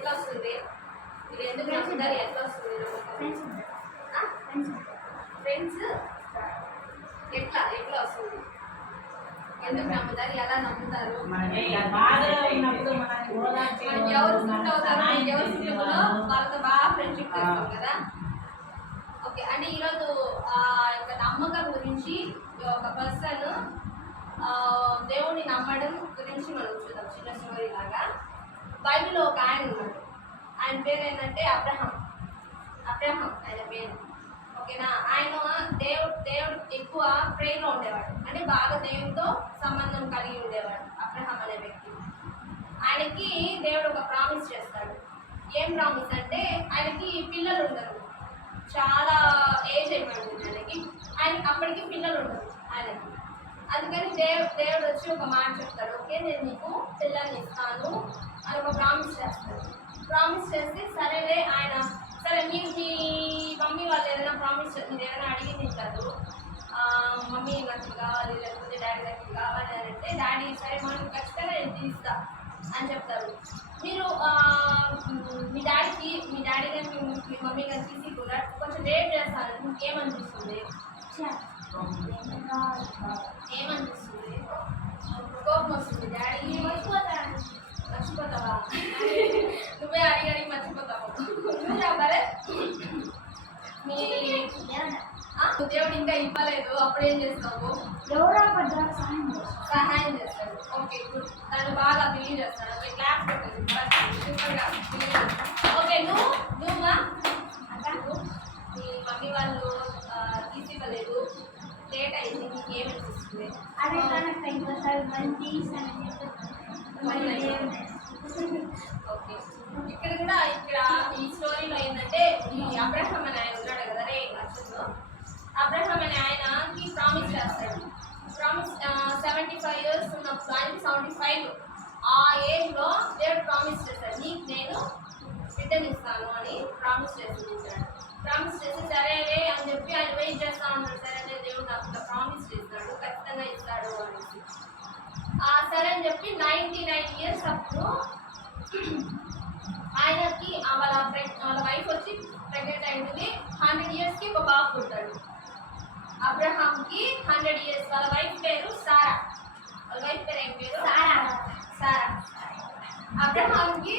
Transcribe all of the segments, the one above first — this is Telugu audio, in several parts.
ఎట్లా వస్తుంది? మీరు ఎందుకు నమ్ముతారు? ఎట్లా వస్తుంది? ఫ్రెండ్స్ ఎట్లా ఎట్లా వస్తుంది? ఎందుకు నమ్ముతారు? ఎలా నమ్ముతారు? ఎవరు ఫిట్ అవుతారో ఎవరు ఫిట్లో వాళ్ళతో బాగా ఫ్రెండ్షిప్ చేస్తాం కదా. ఓకే, అంటే ఈరోజు యొక్క నమ్మకం గురించి ఒక పర్సన్ దేవుడిని నమ్మడం గురించి మనం చూద్దాం. చిన్న స్టోరీ లాగా. బైబిల్లో ఒక ఆయన ఉన్నాడు. ఆయన పేరు ఏంటంటే అబ్రహాం ఆయన పేరు. ఓకేనా. ఆయన దేవుడు ఎక్కువ ప్రేయర్లో ఉండేవాడు, అంటే బాగా దేవుడితో సంబంధం కలిగి ఉండేవాడు అబ్రహాం అనే వ్యక్తి. ఆయనకి దేవుడు ఒక ప్రామిస్ చేస్తాడు. ఏం ప్రామిస్ అంటే ఆయనకి పిల్లలు ఉండరు, చాలా ఏజ్ అయిపోయింది ఆయనకి అప్పటికి పిల్లలు ఉండరు ఆయనకి. అందుకని దేవుడు వచ్చి ఒక మాట చెప్తాడు, ఓకే నేను నీకు పిల్లల్ని ఇస్తాను అని ఒక ప్రామిస్ చేస్తాడు. ప్రామిస్ చేస్తే సరేలే ఆయన సరే మీరు మీ మమ్మీ వాళ్ళు ఏదైనా ప్రామిస్ మీరు ఏదైనా అడిగింది కాదు, మమ్మీ నాకు కావాలి లేకపోతే డాడీ నాకు కావాలి అని అంటే డాడీ సరే మనం ఖచ్చితంగా నేను తీస్తా అని చెప్తారు. మీరు మీ డాడీ కానీ మీ మమ్మీ కానీ తీసి కూడా కొంచెం లేట్ చేస్తారు. మీకు ఏమనిపిస్తుంది? కోపం వస్తుంది. డాడీ మర్చిపోతావా? నువ్వే అడిగి మర్చిపోతావు. నువ్వు చెప్పాలి మీ దేవుడు ఇంకా ఇవ్వలేదు, అప్పుడు ఏం చేస్తావు? సహాయం చేస్తాడు. ఓకే గుడ్, దాన్ని బాగా బిలీవ్ చేస్తాడు. ఓకే క్లాస్ పెట్టండి. ఓకే నువ్వా మీ మమ్మీ వాళ్ళు తీసి ఇవ్వలేదు, లేట్ అయింది, నీకు ఏమనిపిస్తుంది? ఓకే, ఇక్కడ ఈ స్టోరీలో ఏంటంటే ఈ అబ్రహాం అనే ఆయన ఉన్నాడు కదా రే అక్షంలో. అబ్రహాం అనే ఆయనకి ప్రామిస్ చేస్తాడు. ప్రామిస్ 75 years ఉన్నప్పుడు ఆయనకి 75 ఆ ఏజ్లో దేవుడు ప్రామిస్ చేస్తాడు, నీకు నేను బిడ్డనిస్తాను అని ప్రామిస్ చేస్తాడు. ప్రామిస్ చేసి సరేలే అని చెప్పి ఆయన వెయిట్ చేస్తా ఉన్నాడు. సరేలే దేవుడు నాకు ప్రామిస్ చేస్తాడు, ఖచ్చితంగా ఇస్తాడు అనేసి. సరే అని చెప్పి 99 years అప్పుడు ఆయనకి వాళ్ళ వైఫ్ వచ్చి ప్రెగ్నెంట్ అయింది. 100 yearsకి ఒక బాబు పుట్టాడు. అబ్రహాంకి 100 years. వాళ్ళ వైఫ్ పేరు సారా. వాళ్ళ వైఫ్ పేరు ఏం పేరు? సారా. అబ్రహాంకి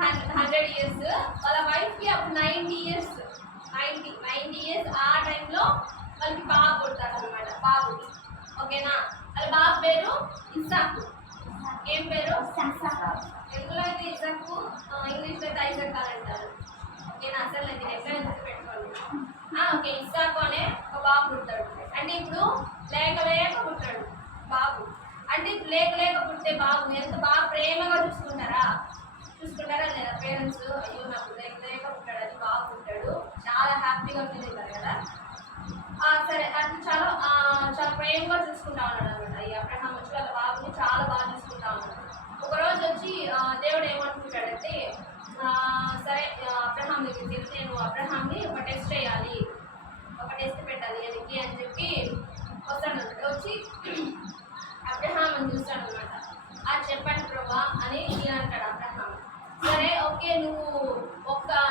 100 years, వాళ్ళ వైఫ్కి అప్పుడు 90 years. ఆ టైంలో వాళ్ళకి బాబు పుడతాడు అనమాట. బాబుకి ఓకేనా. వాళ్ళ బాబు పేరు ఇస్సాకు. ఏం పేరు? తెలుగులో అయితే ఇస్సాకు, ఇంగ్లీష్లో అయితే ఐజాక్ అని అంటారు. ఓకేనా. అసలు నేను ఎక్కడైనా పెట్టుకోండి. ఓకే, ఇస్సాకు అనే ఒక బాబు పుడతాడు. అంటే ఇప్పుడు లేక పుట్టాడు బాబు. అంటే ఇప్పుడు లేక పుట్టే బాబు ఎంత బాగా ప్రేమగా చూసుకుంటారా లేదా పేరెంట్స్? అయ్యో నాకు లేక పుట్టాడు అది బాబు పుట్టాడు, చాలా హ్యాపీగా ఫీల్ అవుతారు కదా. సరే అది చాలా ప్రేమగా చూసుకుంటా ఉన్నాడు అనమాట. ఈ అబ్రహాం వచ్చి వాళ్ళ బాబుని చాలా బాగా చూసుకుంటా ఉన్నాడు. ఒకరోజు వచ్చి దేవుడు ఏమనుకుంటాడంటే సరే అబ్రహాం దగ్గరికి వెళ్ళి నేను అబ్రహాంని ఒక టెస్ట్ చేయాలి, ఒక టెస్ట్ పెట్టాలి ఆయనకి అని చెప్పి వస్తాడు. వచ్చి అబ్రహాం అని చూస్తాడు అనమాట. చెప్పండి ప్రభా అని నేను అంటాడు అబ్రహాం. సరే ఓకే,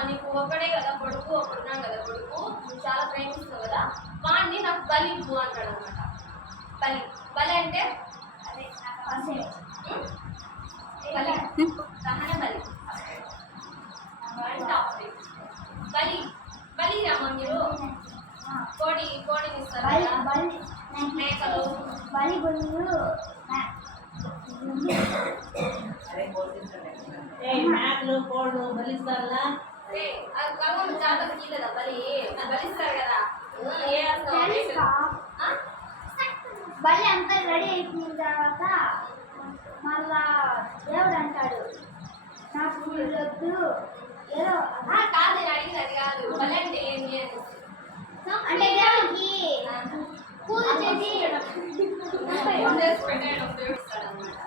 నీకు ఒక్కడే కదా కొడుకు, ఒకడున్నాడు కదా కొడుకు, నువ్వు చాలా ప్రేమిస్తావు కదా, వాడిని నాకు బలి ఇవ్వు అంటాడు అనమాట. బలి అంటే సహన బలి రామా మీరు కోడిని ఇస్తారు మేకలు మేకలు కోళ్ళు బలిస్తారా? జాతర గీలేదా బలిస్తారు కదా. బలి అంతా రెడీ అయిపోయిన తర్వాత మళ్ళా దేవుడు అంటాడు నాకు వీళ్ళొద్దు ఏదో కాదు, నేను అడిగింది అది కాదు. బలి అంటే ఏంటి అంటే దేవుడికి పూజ చేసి పెట్టాడు ఉపయోగిస్తాడు అనమాట.